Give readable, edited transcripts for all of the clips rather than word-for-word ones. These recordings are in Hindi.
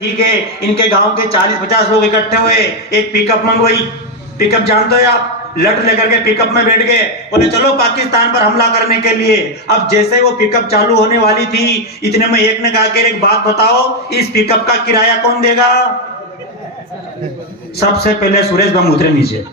ठीक है, इनके गांव के 40-50 लोग इकट्ठे हुए, एक पिकअप मंगवाई। पिकअप जानते हो आप, लट लेकर के पिकअप में बैठ गए, बोले चलो पाकिस्तान पर हमला करने के लिए। अब जैसे वो पिकअप चालू होने वाली थी, इतने में एक ने कहा कि एक बात बताओ, इस पिकअप का किराया कौन देगा? सबसे पहले सुरेश बम उतरे नीचे,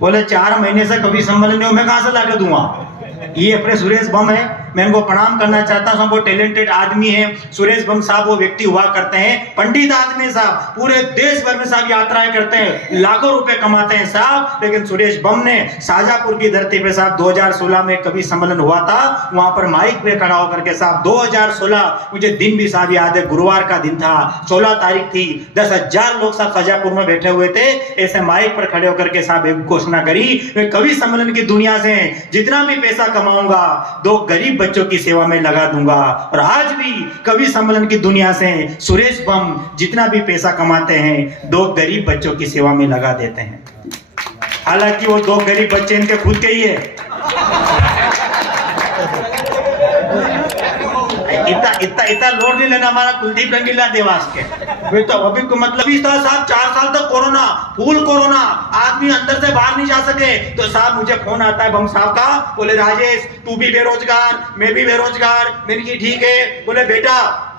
बोले 4 महीने से कभी सम्मेलन नहीं हो, मैं कहां से लाके दूंगा? ये अपने सुरेश बम है, मैं इनको प्रणाम करना चाहता हूं। वो टैलेंटेड आदमी है सुरेश बम साहब, वो व्यक्ति हुआ करते हैं, पंडित आदमी साहब, पूरे देश भर में साहब यात्राएं करते हैं, लाखों रुपए कमाते हैं साहब। लेकिन सुरेश बम ने शाजापुर की धरती पे साहब 2016 में कभी सम्मेलन हुआ था, वहां पर माइक पे खड़ा होकर के साहब 2016, मुझे दिन भी साहब याद है, गुरुवार का दिन था, 16 तारीख थी, 10,000 लोग साहब शाजापुर में बैठे हुए थे। ऐसे माइक पर खड़े होकर के साहब एक घोषणा करी, मैं कवि सम्मेलन की दुनिया से जितना भी पैसा कमाऊंगा 2 गरीब बच्चों की सेवा में लगा दूंगा। और आज भी कवि सम्मेलन की दुनिया से सुरेश बम जितना भी पैसा कमाते हैं 2 गरीब बच्चों की सेवा में लगा देते हैं। हालांकि वो 2 गरीब बच्चे इनके खुद के ही है। इतना लोड नहीं लेना हमारा कुलदीप रंगीला देवास के, तो अभी तो मतलब ही था साहब 4 साल तक कोरोना, फुल कोरोना, आदमी अंदर से बाहर नहीं जा सके। तो साहब मुझे फोन आता है बम साहब का, बोले राजेश तू भी बेरोजगार, मैं भी बेरोजगार। मैंने की ठीक है। बोले बेटा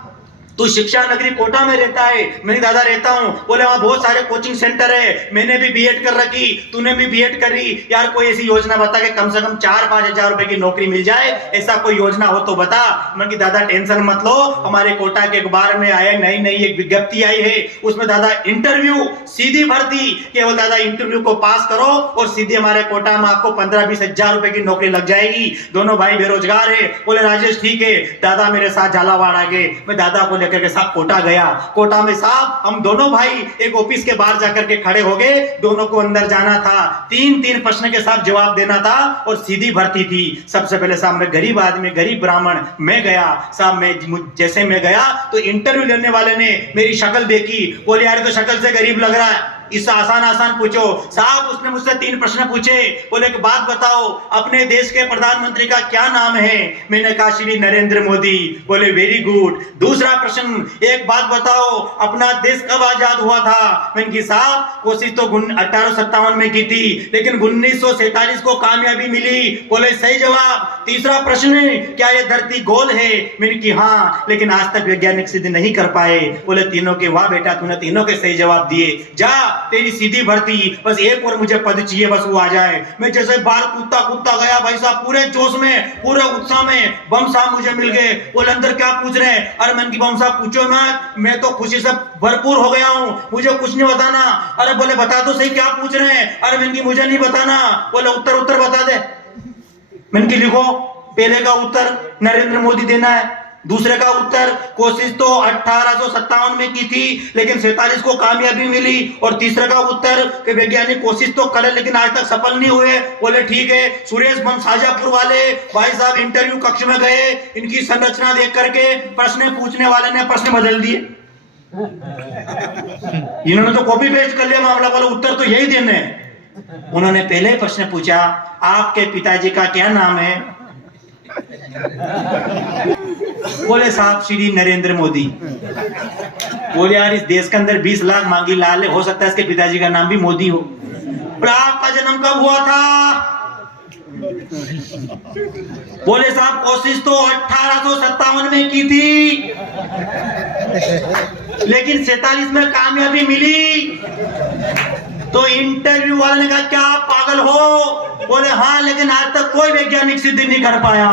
तू शिक्षा नगरी कोटा में रहता है? मैंने दादा रहता हूँ। बोले वहां बहुत सारे कोचिंग सेंटर है, मैंने भी बीएड कर रखी, तूने भी बीएड करी, यार कोई ऐसी योजना बता के कम से कम 4-5 हजार रुपए की नौकरी मिल जाए, ऐसा कोई योजना हो तो बता। मैंने की दादा टेंशन मत लो, हमारे कोटा के अखबार में आए नई एक विज्ञप्ति आई है, उसमें दादा इंटरव्यू सीधी भर्ती, केवल दादा इंटरव्यू को पास करो और सीधे हमारे कोटा में आपको 15-20 हजार रुपए की नौकरी लग जाएगी। दोनों भाई बेरोजगार है। बोले राजेश ठीक है, दादा मेरे साथ झालावाड़ आ गए। मैं दादा को लेकर के साहब कोटा गया। कोटा में साहब हम दोनों भाई एक ऑफिस के बाहर जाकर के खड़े हो गए, दोनों को अंदर जाना था, 3 प्रश्न के साथ जवाब देना था और सीधी भर्ती थी। सबसे पहले साहब मैं गरीब आदमी, गरीब ब्राह्मण, मैं गया साहब। जैसे मैं गया तो इंटरव्यू लेने वाले ने मेरी शक्ल देखी, बोले यार तो शक्ल से गरीब लग रहा है, इससे आसान पूछो। साहब उसने मुझसे 3 प्रश्न पूछे। बोले एक बात बताओ, अपने देश के प्रधानमंत्री का क्या नाम है? मैंने कहा श्री नरेंद्र मोदी। बोले वेरी गुड। दूसरा प्रश्न, एक बात बताओ, अपना देश कब आजाद हुआ था? मैंने कहा साहब कोशिश तो 1857 में की थी, लेकिन 1947 को कामयाबी मिली। बोले सही जवाब। तीसरा प्रश्न, क्या ये धरती गोल है? मैंने कहा हाँ, लेकिन आज तक वैज्ञानिक सिद्ध नहीं कर पाए। बोले तीनों के वाह बेटा, तूने तीनों के सही जवाब दिए, जा तेरी सीधी भर्ती, बस एक और मुझे पद चाहिए, बस वो आ जाए। मैं जैसे बाहर कूदता गया भाई साहब, पूरे जोश में, पूरे उत्साह में, बम साहब मुझे मिल गए। बोले अंदर क्या पूछ रहे हैं? अरे मैंने की बम साहब पूछो मत, मैं तो खुशी से भरपूर हो गया हूँ, मुझे कुछ नहीं बताना। अरे बोले बता दो सही क्या पूछ रहे हैं? अरे मैंने की मुझे नहीं बताना। बोले उत्तर बता दे। मैंने की लिखो, पहले का उत्तर नरेंद्र मोदी देना है, दूसरे का उत्तर कोशिश तो 1857 में की थी, लेकिन 47 को कामयाबी मिली, और तीसरे का उत्तर कि वैज्ञानिक कोशिश तो करे लेकिन आज तक सफल नहीं हुए। बोले ठीक है। सुरेश बम शाजापुर वाले भाई साहब इंटरव्यू कक्ष में गए, इनकी संरचना देख करके प्रश्न पूछने वाले ने प्रश्न बदल दिए। इन्होंने तो कॉपी पेस्ट कर लिया मामला, बोले उत्तर तो यही देने। उन्होंने पहले प्रश्न पूछा, आपके पिताजी का क्या नाम है? बोले साहब श्री नरेंद्र मोदी। बोले यार इस देश के अंदर 20 लाख मांगी लाल है, हो सकता है इसके पिताजी का नाम भी मोदी हो। बोले आपका जन्म कब हुआ था? बोले साहब कोशिश तो 1857 में की थी, लेकिन 47 में कामयाबी मिली। तो इंटरव्यू वाले ने कहा क्या आप पागल हो? बोले हाँ, लेकिन आज तक कोई वैज्ञानिक सिद्ध नहीं कर पाया।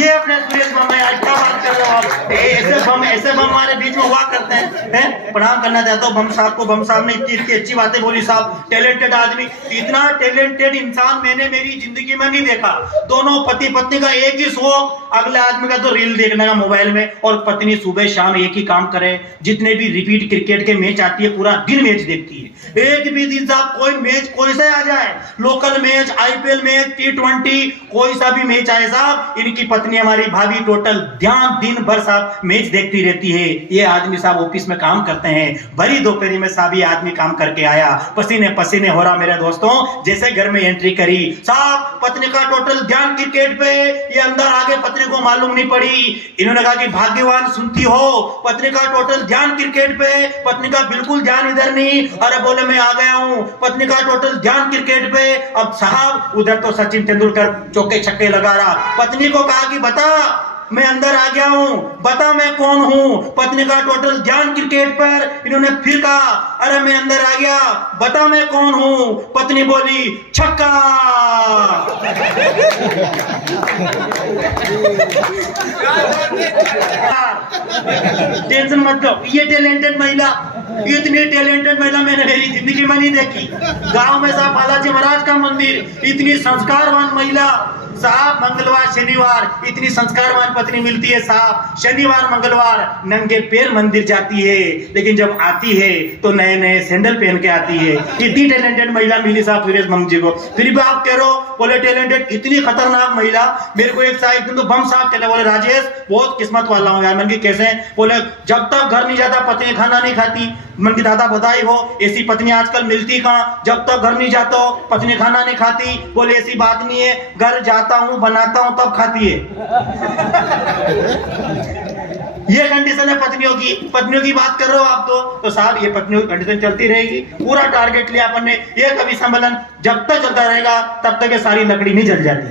ये अपने सुरेश बम है, आज क्या बात कर रहे हो आप? ऐसे बम हमारे बीच में हुआ करते हैं। प्रणाम करना चाहता हूँ बम साहब को। बम साहब ने इतनी अच्छी बातें बोली साहब, टैलेंटेड आदमी, इतना टैलेंटेड इंसान मैंने मेरी जिंदगी में नहीं देखा। दोनों पति पत्नी का एक ही शौक, अगले आदमी का तो रील देखने का मोबाइल में, और पत्नी सुबह शाम एक ही काम करे, जितने भी रिपीट क्रिकेट के मैच आती है पूरा दिन मैच देखती है। एक भी दिन साहब कोई मैच कोई सा आ जाए, local match, IPL match, T20, कोई सा भी मैच आए साहब, इनकी पत्नी हमारी भाभी टोटल ध्यान दिन भर साहब मैच देखती रहती है। ये आदमी साहब ऑफिस में काम करते हैं, भरी दोपहरी में साहब ये आदमी काम करके आया, पसीने पसीने हो रहा मेरे दोस्तों। जैसे घर में एंट्री करी साहब, पत्नी का टोटल ध्यान क्रिकेट पे, ये अंदर आगे पत्नी को मालूम नहीं पड़ी। इन्होंने कहा कि भाग्यवान सुनती हो, पत्नी का टोटल ध्यान क्रिकेट पे, पत्नी का बिल्कुल ध्यान इधर नहीं। अरे बोले मैं आ गया हूं, पत्नी का टोटल ध्यान क्रिकेट पे। अब साहब उधर तो सचिन तेंदुलकर चौके छक्के लगा रहा, पत्नी को कहा कि बता मैं अंदर आ गया हूं, बता मैं कौन हूं। पत्नी का टोटल ध्यान क्रिकेट पर। इन्होंने फिर कहा अरे मैं अंदर आ गया, बता मैं कौन हूं। पत्नी बोली छक्का। टेंशन मत लो, ये टैलेंटेड महिला, इतनी टैलेंटेड महिला मैंने मेरी जिंदगी में नहीं देखी। गांव में साहब बालाजी महाराज का मंदिर, इतनी संस्कारवान महिला साहब। मंगलवार शनिवार इतनी संस्कारवान पत्नी मिलती है साहब। शनिवार मंगलवार नंगे पैर मंदिर जाती है, लेकिन जब आती है तो नए नए सैंडल पहन के आती है। इतनी टैलेंटेड महिला मिली साहब फिरोज मम जी को। फिर भी आप कह रहे हो बोले टैलेंटेड, इतनी खतरनाक महिला। मेरे को एक दिन तो बम साहब कहते बोले राजेश बहुत किस्मत वाला हूँ यार। मन की कैसे? बोले जब तक घर नहीं जाता पत्नी खाना नहीं खाती। मन की दादा बधाई हो, ऐसी पत्नी आजकल मिलती कहाँ? जब तक घर नहीं जाता हो पत्नी खाना नहीं खाती। बोले ऐसी बात नहीं है, घर जाता हूँ बनाता हूँ तब खाती है। ये कंडीशन है पत्नियों की। पत्नियों की बात कर रहे हो आप तो साहब ये पत्नियों की कंडीशन चलती रहेगी। पूरा टारगेट लिया अपन ने। ये कभी सम्मेलन जब तक चलता रहेगा तब तक ये सारी लकड़ी नहीं जल जाती।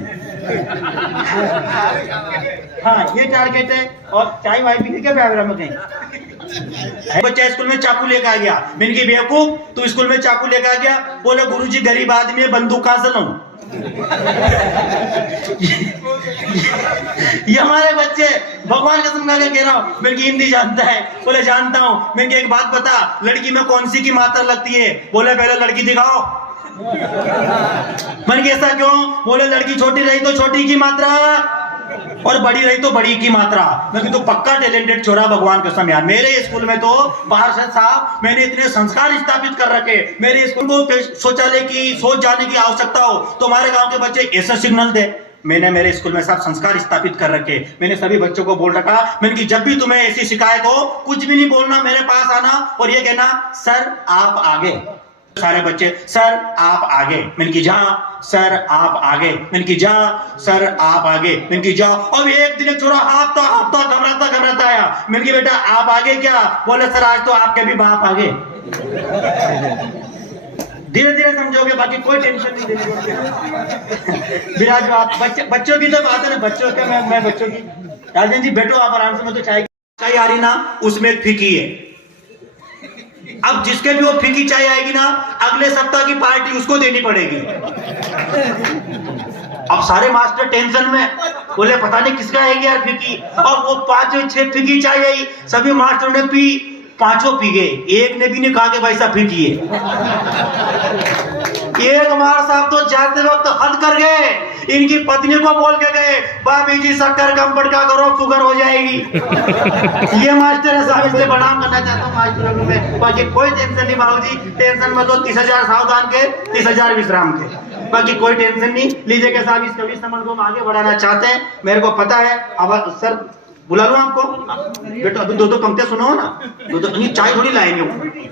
हाँ ये टारगेट है। और चाय वाय पी क्या प्यारा में कहीं बच्चा स्कूल में चाकू लेकर आ गया। मैंने कहा बेवकूफ तू स्कूल में चाकू लेकर आ गया। बोले गुरुजी गरीब आदमी है, बंदूक कहां से लाऊं? ये हमारे बच्चे भगवान कसम खा के कह रहा हूं। मैंने हिंदी जानता है? बोले जानता हूं। मैंने एक बात बता, लड़की में कौन सी की मात्रा लगती है? बोले पहले लड़की दिखाओ। मैंने ऐसा क्यों? बोले लड़की छोटी रही तो छोटी की मात्रा और बड़ी रही तो बड़ी की मात्रा। मैं तो पक्का टैलेंटेड छोरा भगवान कसम यार। मेरे स्कूल में तो पार्षद साहब मैंने इतने संस्कार स्थापित कर रखे। मेरे स्कूल को शौचालय की सोच जाने की आवश्यकता हो तो हमारे गांव के बच्चे ऐसा सिग्नल दे। मैंने मेरे स्कूल में सब संस्कार स्थापित कर रखे। मैंने सभी बच्चों को बोल रखा, मैंने कि जब भी तुम्हें ऐसी शिकायत हो कुछ भी नहीं बोलना, मेरे पास आना और ये कहना सर आप आगे। सारे बच्चे सर आप आगे। मैंने की जा सर आप आगे। मैंने की जा सर आप आगे। मैंने की जाओ। अब एक दिन एक छोरा हाफता घबराता आया। मैंने की बेटा आप आगे क्या? बोले सर आज तो आपके भी बाप आगे। धीरे धीरे समझोगे, बाकी कोई टेंशन नहीं लेनी। विराज आप बच्चों की तो बात है ना, बच्चों का मैं बच्चों की। राजन जी बैठो आप आराम से। मैं तो चाय आ रही ना उसमें फीकी है। अब जिसके भी वो फीकी चाय आएगी ना अगले सप्ताह की पार्टी उसको देनी पड़ेगी। अब सारे मास्टर टेंशन में, बोले पता नहीं किसका आएगी यार फीकी। और वो 5-6 फीकी चाय आई, सभी मास्टरों ने पी, पांचों पी गए, एक ने भी नहीं कहा कि भाई साहब फीकी है। एक मार साहब तो जाते वक्त हद कर गए, इनकी पत्नी को बोल के गए भाभी जी शक्कर कम पटका करो शुगर हो जाएगी। ये मास्टर है साहब, इसलिए प्रणाम करना चाहता हूँ मास्टरों में। बाकी कोई टेंशन नहीं बाबू जी, टेंशन मतलब 30,000 सावधान के 30,000 विश्राम के, बाकी कोई टेंशन नहीं लीजिए के साहब। इस कवि सम्मेलन को हम आगे बढ़ाना चाहते हैं, मेरे को पता है। अब सर बुला लूं आपको? बेटा अभी 2-2 पंक्तियां सुनो ना, 2-2 चाय थोड़ी लाएंगे।